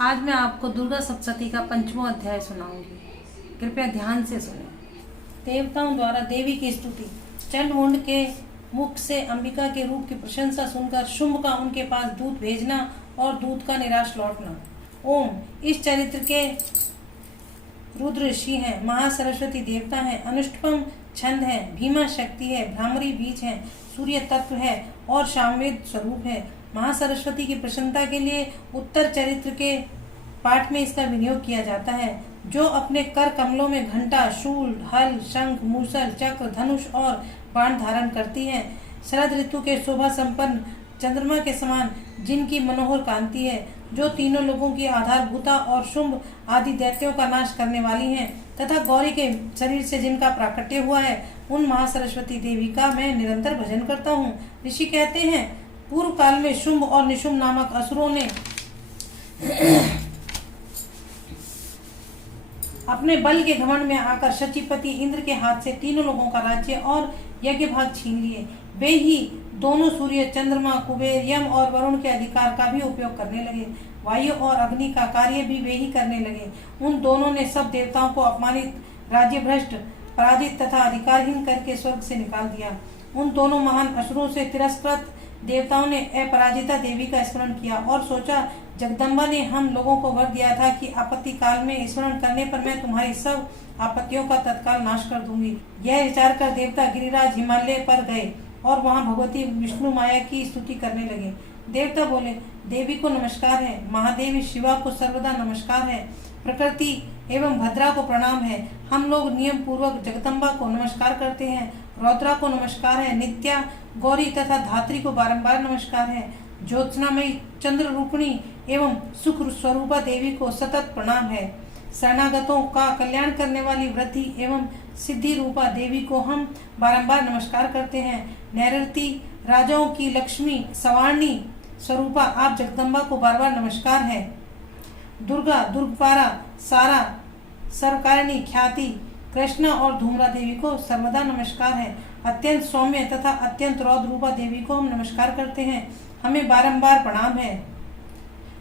आज मैं आपको दुर्गा सप्तशती का 5वां अध्याय सुनाऊंगी। कृपया ध्यान से सुनें। देवताओं द्वारा देवी की स्तुति। चंडमुंड के मुख से अंबिका के रूप की प्रशंसा सुनकर शुंभ का उनके पास दूत भेजना और दूत का निराश लौटना। ओम। इस चरित्र के रुद्र ऋषि हैं, महासरस्वती देवता हैं, अनुष्टुप्म छंद है, भीमा शक्ति है, भ्रामरी बीज है, सूर्य तत्व है और सामवेद स्वरूप है। महासरस्वती की प्रसन्नता के लिए उत्तर चरित्र के पाठ में इसका विनियोग किया जाता है। जो अपने कर कमलों में घंटा, शूल, हल, शंख, मूसल, चक्र, धनुष और बाण धारण करती है। शरद ऋतु के शोभा संपन्न चंद्रमा के समान जिनकी मनोहर कांति है, जो तीनों लोगों की आधारभूता और शुंभ आदि दैत्यों का नाश करने वाली हैं, तथा गौरी के शरीर से जिनका प्राकट्य हुआ है, उन महासरस्वती देवी का मैं निरंतर भजन करता हूँ। ऋषि कहते हैं, पूर्व काल में शुंभ और निशुंभ नामक असुरों ने अपने बल के घमंड में आकर शचीपति इंद्र के हाथ से तीनों लोगों का राज्य और यज्ञ भाग छीन लिए। वे ही दोनों सूर्य, चंद्रमा, कुबेर, यम और वरुण के अधिकार का भी उपयोग करने लगे। वायु और अग्नि का कार्य भी वे ही करने लगे। उन दोनों ने सब देवताओं को अपमानित, राज्य भ्रष्ट, पराजित तथा अधिकारहीन करके स्वर्ग से निकाल दिया। उन दोनों महान असुरों से तिरस्कृत देवताओं ने अपराजिता देवी का स्मरण किया और सोचा, जगदम्बा ने हम लोगों को वर दिया था कि आपत्ति काल में स्मरण करने पर मैं तुम्हारी सब आपत्तियों का तत्काल नाश कर दूंगी। यह विचार कर देवता गिरिराज हिमालय पर गए और वहां भगवती विष्णु माया की स्तुति करने लगे। देवता बोले, देवी को नमस्कार है, महादेवी शिवा को सर्वदा नमस्कार है, प्रकृति एवं भद्रा को प्रणाम है। हम लोग नियम पूर्वक जगदम्बा को नमस्कार करते हैं, रौद्रा को नमस्कार है, नित्या, गौरी तथा धात्री को बारंबार नमस्कार है, ज्योत्सनामयी, चंद्र रूपिणी एवं सुख स्वरूपा देवी को सतत प्रणाम है। शरणागतों का कल्याण करने वाली वृद्धि एवं सिद्धि रूपा देवी को हम बारंबार नमस्कार करते हैं। नैरृति, राजाओं की लक्ष्मी, सवारणी स्वरूपा आप जगदम्बा को बार बार नमस्कार है। दुर्गा, दुर्गपारा, सारा, सर्वकारिणी, ख्याति, कृष्णा और धूम्रा देवी को सर्वदा नमस्कार है। अत्यंत सौम्य तथा अत्यंत रौद्र रूपा देवी को हम नमस्कार करते हैं। हमें बारंबार प्रणाम है,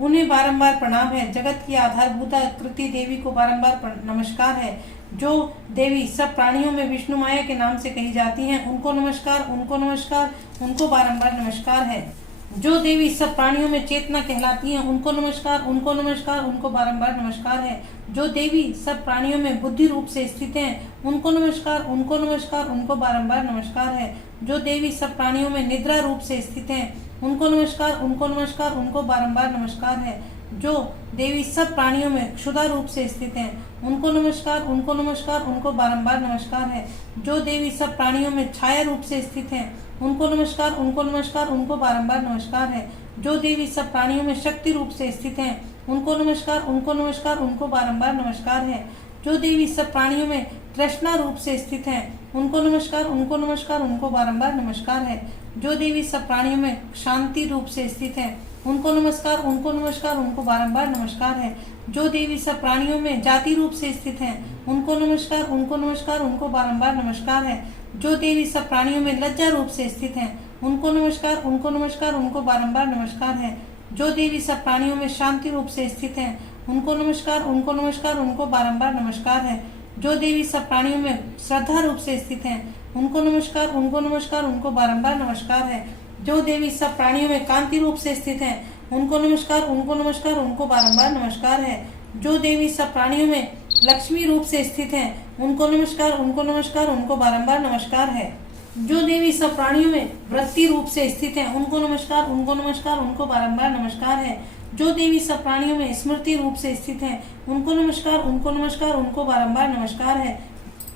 उन्हें बारंबार प्रणाम है। जगत की आधारभूता कृति देवी को बारंबार नमस्कार है। जो देवी सब प्राणियों में विष्णु माया के नाम से कही जाती हैं, उनको नमस्कार, उनको नमस्कार, उनको बारंबार नमस्कार है। जो देवी सब प्राणियों में चेतना कहलाती हैं, उनको नमस्कार, उनको नमस्कार, उनको बारंबार नमस्कार है। जो देवी सब प्राणियों में बुद्धि रूप से स्थित हैं, उनको नमस्कार, उनको नमस्कार, उनको बारंबार नमस्कार है। जो देवी सब प्राणियों में निद्रा रूप से स्थित हैं, उनको नमस्कार, उनको नमस्कार, उनको बारंबार नमस्कार है। जो देवी सब प्राणियों में क्षुधा रूप से स्थित हैं, उनको नमस्कार, उनको नमस्कार, उनको बारंबार नमस्कार है। जो देवी सब प्राणियों में छाया रूप से स्थित हैं, उनको नमस्कार, उनको नमस्कार, उनको बारंबार नमस्कार है। जो देवी सब प्राणियों में शक्ति रूप से स्थित हैं, उनको नमस्कार, उनको नमस्कार, उनको बारंबार नमस्कार है। जो देवी सब प्राणियों में तृष्णा रूप से स्थित हैं, उनको नमस्कार, उनको नमस्कार, उनको बारंबार नमस्कार है। जो देवी सब प्राणियों में शांति रूप से स्थित हैं, उनको नमस्कार, उनको नमस्कार, उनको बारंबार नमस्कार है। जो देवी सब प्राणियों में जाति रूप से स्थित हैं, उनको नमस्कार, उनको नमस्कार, उनको बारंबार नमस्कार है। जो देवी सब प्राणियों में लज्जा रूप से स्थित हैं, उनको नमस्कार, उनको नमस्कार, उनको बारंबार नमस्कार है। जो देवी सब प्राणियों में शांति रूप से स्थित हैं, उनको नमस्कार, उनको नमस्कार, उनको बारंबार नमस्कार है। जो देवी सब प्राणियों में श्रद्धा रूप से स्थित हैं, उनको नमस्कार, उनको नमस्कार, उनको बारंबार नमस्कार है। जो देवी सब प्राणियों में कांति रूप से स्थित हैं, उनको नमस्कार, उनको नमस्कार, उनको बारंबार नमस्कार है। जो देवी सब प्राणियों में लक्ष्मी रूप से स्थित हैं, उनको नमस्कार, उनको नमस्कार, उनको बारंबार नमस्कार है। जो देवी सब प्राणियों में वृत्ति रूप से स्थित हैं, उनको नमस्कार, उनको नमस्कार, उनको बारंबार नमस्कार है। जो देवी सब प्राणियों में स्मृति रूप से स्थित हैं, उनको नमस्कार, उनको नमस्कार, उनको बारंबार नमस्कार है।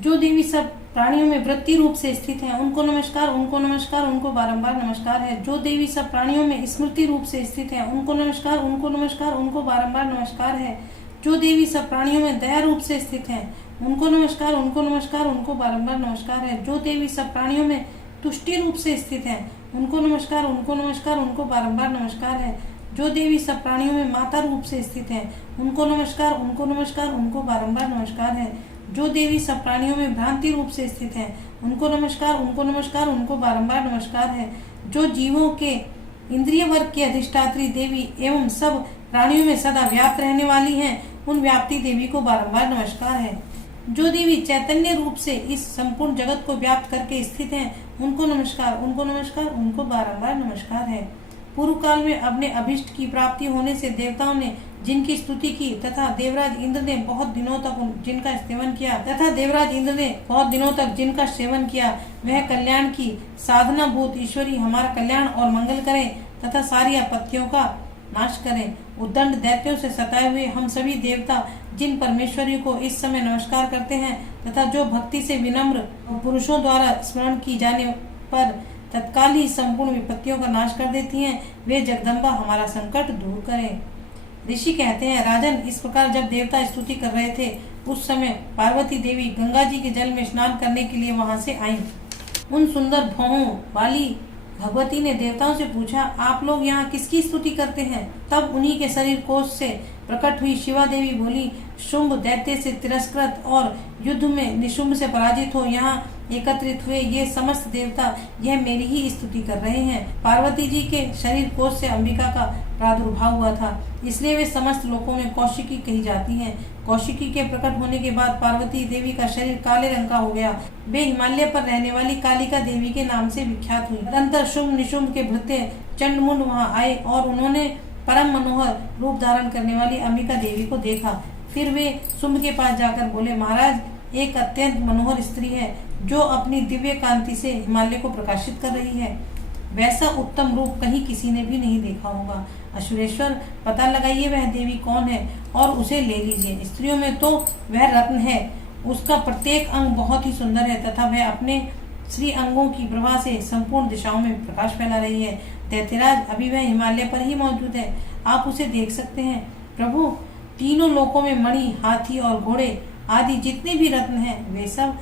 जो देवी सब प्राणियों में वृत्ति रूप से स्थित हैं, उनको नमस्कार, उनको नमस्कार, उनको बारंबार नमस्कार है। जो देवी सब प्राणियों में स्मृति रूप से स्थित हैं, उनको नमस्कार, उनको नमस्कार, उनको बारंबार नमस्कार है। जो देवी सब प्राणियों में दया रूप से स्थित हैं, उनको नमस्कार, उनको नमस्कार, उनको बारंबार नमस्कार है। जो देवी सब प्राणियों में तुष्टि रूप से स्थित हैं, उनको नमस्कार, उनको नमस्कार, उनको बारंबार नमस्कार है। जो देवी सब प्राणियों में माता रूप से स्थित हैं, उनको नमस्कार, उनको नमस्कार, उनको बारंबार नमस्कार है। जो देवी सब प्राणियों में भ्रांति रूप से स्थित हैं, उनको नमस्कार, उनको नमस्कार, उनको बारंबार नमस्कार है। जो जीवों के इंद्रिय वर्ग की अधिष्ठात्री देवी एवं सब प्राणियों में सदा व्याप्त रहने वाली हैं, उन व्याप्ति देवी को बारंबार नमस्कार है। जो देवी चैतन्य रूप से इस संपूर्ण जगत को व्याप्त करके स्थित हैं, उनको नमस्कार, उनको नमस्कार, उनको बारंबार नमस्कार है। पूर्व काल में अपने अभिष्ट की प्राप्ति होने से देवताओं ने जिनकी स्तुति की तथा देवराज इंद्र ने बहुत दिनों तक जिनका सेवन किया, वह कल्याण की साधना भूत ईश्वरी हमारा कल्याण और मंगल करें तथा सारी आपत्तियों का नाश करें। उद्दंड दैत्यों से सताए हुए हम सभी देवता जिन परमेश्वरी को इस समय नमस्कार करते हैं तथा जो भक्ति से विनम्र पुरुषों द्वारा स्मरण की जाने पर तत्काल ही संपूर्ण विपत्तियों का नाश कर देती हैं, वे जगदम्बा हमारा संकट दूर करें। ऋषि कहते हैं, राजन, इस प्रकार जब देवता स्तुति कर रहे थे, उस समय पार्वती देवी गंगा जी के जल में स्नान करने के लिए वहां से आईं। उन सुंदर भौहों वाली भगवती ने देवताओं से पूछा, आप लोग यहाँ किसकी स्तुति करते हैं? तब उन्हीं के शरीर कोश से प्रकट हुई शिवा देवी बोली, शुंभ दैत्य से तिरस्कृत और युद्ध में निशुंभ से पराजित हो यहाँ एकत्रित हुए ये समस्त देवता यह मेरी ही स्तुति कर रहे हैं। पार्वती जी के शरीर कोश से अंबिका का प्रादुर्भाव हुआ था, इसलिए वे समस्त लोकों में कौशिकी कही जाती हैं। कौशिकी के प्रकट होने के बाद पार्वती देवी का शरीर काले रंग का हो गया। वे हिमालय पर रहने वाली कालिका देवी के नाम से विख्यात हुई। तदंतर शुंभ निशुंभ के भृत्य चंडमुंड वहां आए और उन्होंने परम मनोहर रूप धारण करने वाली अंबिका देवी को देखा। फिर वे शुंभ के पास जाकर बोले, महाराज, एक अत्यंत मनोहर स्त्री है जो अपनी दिव्य कांति से हिमालय को प्रकाशित कर रही है। वैसा उत्तम रूप कहीं किसी ने भी नहीं देखा होगा। असुरेश्वर, पता लगाइए वह देवी कौन है और उसे ले लीजिए। स्त्रियों में तो वह रत्न है, उसका प्रत्येक अंग बहुत ही सुंदर है तथा वह अपने श्री अंगों की प्रभा से संपूर्ण दिशाओं में प्रकाश फैला रही है। दैत्यराज, अभी वह हिमालय पर ही मौजूद है, आप उसे देख सकते हैं। प्रभु, तीनों लोकों में मणि, हाथी और घोड़े आदि जितने भी रत्न हैं, वे सब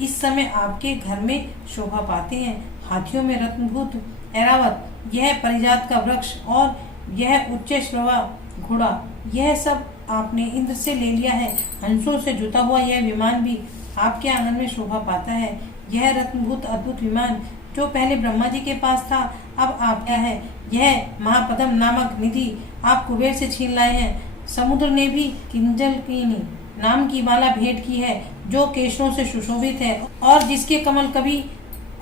इस समय आपके घर में शोभा पाते हैं। हाथियों में रत्नभूत ऐरावत, यह परिजात का वृक्ष और यह उच्च श्रवा घोड़ा, यह सब आपने इंद्र से ले लिया है। हंसों से जुता हुआ यह विमान भी आपके आंगन में शोभा पाता है। यह रत्नभूत अद्भुत विमान जो पहले ब्रह्मा जी के पास था, अब आपका है। यह महापद्म नामक निधि आप कुबेर से छीन लाए हैं। समुद्र ने भी किंजलकिनी नाम की माला भेंट की है जो केशरों से सुशोभित है और जिसके कमल कभी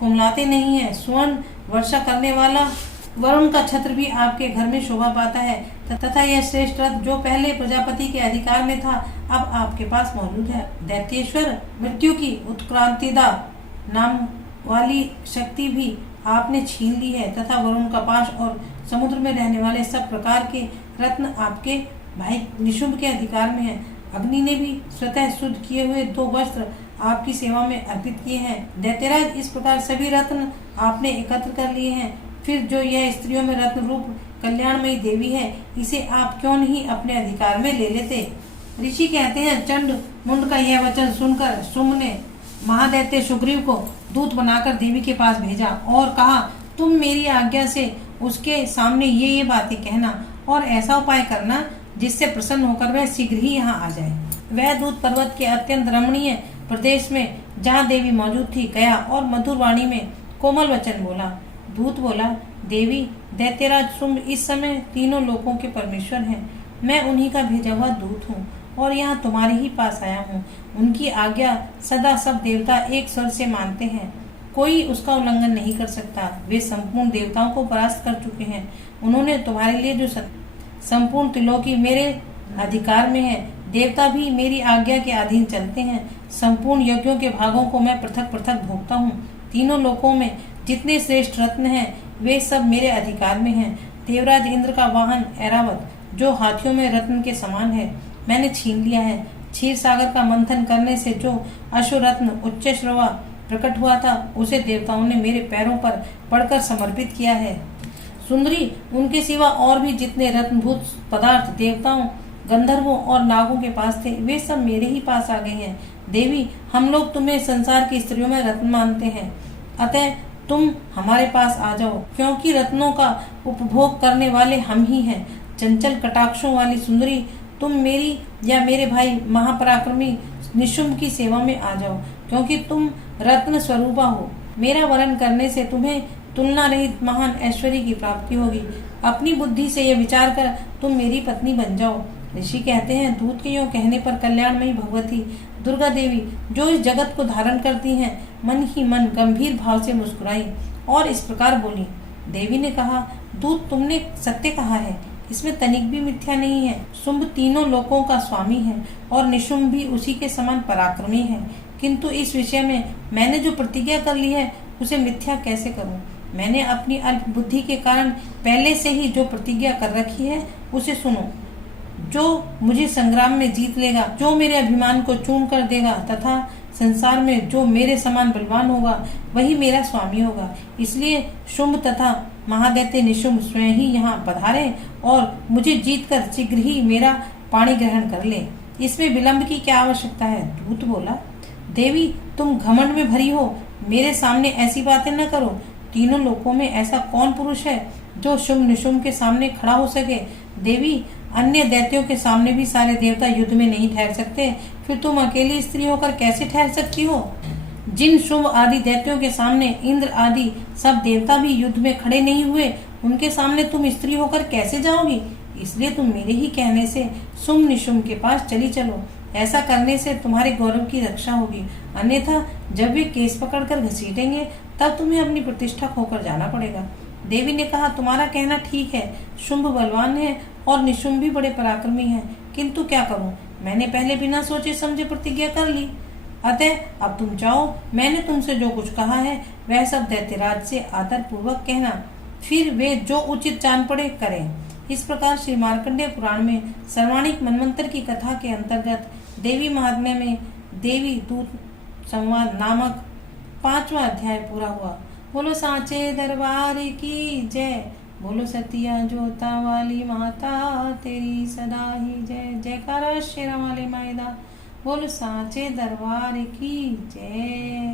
कुमलाते नहीं है। स्वर्ण वर्षा करने वाला वरुण का छत्र भी आपके घर में शोभा पाता है तथा यह श्रेष्ठ रथ जो पहले प्रजापति के अधिकार में था, अब आपके पास मौजूद है। दैत्येश्वर, मृत्यु की उत्क्रांतिदा नाम वाली शक्ति भी आपने छीन ली है तथा वरुण का पाश और समुद्र में रहने वाले सब प्रकार के रत्न आपके भाई निशुंभ के अधिकार में है। अग्नि ने भी स्वतः शुद्ध किए हुए 2 वस्त्र आपकी सेवा में अर्पित किए हैं। दैत्यराज, इस प्रकार सभी रत्न आपने एकत्र कर लिए हैं। फिर जो यह स्त्रियों में रत्न रूप कल्याणमयी देवी है, इसे आप क्यों नहीं अपने अधिकार में ले लेते? ऋषि कहते हैं, चंड मुंड का यह वचन सुनकर शुंभ ने महादैत्य सुग्रीव को दूत बनाकर देवी के पास भेजा और कहा, तुम मेरी आज्ञा से उसके सामने ये बातें कहना और ऐसा उपाय करना जिससे प्रसन्न होकर वह शीघ्र ही यहाँ आ जाए। वह दूत पर्वत के अत्यंत रमणीय प्रदेश में जहाँ देवी मौजूद थी गया और मधुर वाणी में कोमल वचन बोला। दूत बोला, देवी, दैत्यराज शुंभ इस समय तीनों लोकों के परमेश्वर हैं। मैं उन्हीं का भेजा हुआ दूत हूँ और यहाँ तुम्हारे ही पास आया हूँ। उनकी आज्ञा सदा सब देवता एक स्वर से मानते हैं, कोई उसका उल्लंघन नहीं कर सकता। वे संपूर्ण देवताओं को परास्त कर चुके हैं। उन्होंने तुम्हारे लिए जो संपूर्ण त्रिलोकी मेरे अधिकार में है। देवता भी मेरी आज्ञा के अधीन चलते हैं। संपूर्ण यज्ञों के भागों को मैं पृथक पृथक भोगता हूँ। तीनों लोकों में जितने श्रेष्ठ रत्न हैं, वे सब मेरे अधिकार में हैं। देवराज इंद्र का वाहन ऐरावत, जो हाथियों में रत्न के समान है, मैंने छीन लिया है। क्षीर सागर का मंथन करने से जो अश्वरत्न उच्च श्रवा प्रकट हुआ था, उसे देवताओं ने मेरे पैरों पर पड़कर समर्पित किया है। सुंदरी, उनके सिवा और भी जितने रत्नभूत पदार्थ देवताओं, गंधर्वों और नागों के पास थे, वे सब मेरे ही पास आ गए हैं। देवी, हम लोग तुम्हें संसार की स्त्रियों में रत्न मानते हैं, अतः तुम हमारे पास आ जाओ, क्योंकि रत्नों का उपभोग करने वाले हम ही हैं। चंचल कटाक्षों वाली सुंदरी, तुम मेरी या मेरे भाई महापराक्रमी निशुंभ की सेवा में आ जाओ, क्योंकि तुम रत्न स्वरूपा हो। मेरा वरण करने से तुम्हें तुलना रहित महान ऐश्वर्य की प्राप्ति होगी। अपनी बुद्धि से यह विचार कर तुम मेरी पत्नी बन जाओ। ऋषि कहते हैं, दूत के यूं कहने पर कल्याणमयी भगवती दुर्गा देवी जो इस जगत को धारण करती हैं, मन ही मन गंभीर भाव से मुस्कुराई और इस प्रकार बोली। देवी ने कहा, दूत तुमने सत्य कहा है, इसमें तनिक भी मिथ्या नहीं है। शुंभ तीनों लोकों का स्वामी है और निशुंभ भी उसी के समान पराक्रमी है, किंतु इस विषय में मैंने जो प्रतिज्ञा कर ली है उसे मिथ्या कैसे करूं? मैंने अपनी अल्प बुद्धि के कारण पहले से ही जो प्रतिज्ञा कर रखी है उसे सुनो। जो मुझे संग्राम में जीत लेगा, जो मेरे अभिमान को चूर्ण कर देगा तथा संसार में जो मेरे समान बलवान होगा वही मेरा स्वामी होगा। इसलिए शुंभ तथा महादैत्य निशुंभ स्वयं ही यहाँ पधारे और मुझे जीतकर शीघ्र ही मेरा पाणी ग्रहण कर ले। इसमें विलंब की क्या आवश्यकता है? दूत बोला, देवी तुम घमंड में भरी हो, मेरे सामने ऐसी बातें न करो। तीनों लोकों में ऐसा कौन पुरुष है जो शुंभ निशुंभ के सामने खड़ा हो सके? देवी, अन्य दैत्यों के सामने भी सारे देवता युद्ध में नहीं ठहर सकते, फिर तुम अकेली स्त्री होकर कैसे ठहर सकती हो? जिन शुंभ आदि दैत्यों के सामने इंद्र आदि सब देवता भी युद्ध में खड़े नहीं हुए, उनके सामने तुम स्त्री होकर कैसे जाओगी? इसलिए तुम मेरे ही कहने से शुंभ निशुंभ के पास चली चलो। ऐसा करने से तुम्हारे गौरव की रक्षा होगी, अन्यथा जब वे केस पकड़कर घसीटेंगे तब तुम्हें अपनी प्रतिष्ठा खोकर जाना पड़ेगा। देवी ने कहा, तुम्हारा कहना ठीक है, शुंभ बलवान है और निशुंभ भी बड़े पराक्रमी हैं, किंतु क्या करूं? मैंने पहले बिना सोचे समझे प्रतिज्ञा कर ली। अतः अब तुम जाओ, मैंने तुमसे जो कुछ कहा है वह सब दैत्यराज से आदर पूर्वक कहना, फिर वे जो उचित जान पड़े करें। इस प्रकार श्री मार्कंडेय पुराण में सर्वाणिक मनवंतर की कथा के अंतर्गत देवी महात्म्य में देवी दूत संवाद नामक 5वां अध्याय पूरा हुआ। बोलो सांचे दरबार की जय, बोलो सतिया जोता वाली माता तेरी सदा ही जय। जयकारा शेरा वाले मायदा, बोलो सांचे दरबार की जय।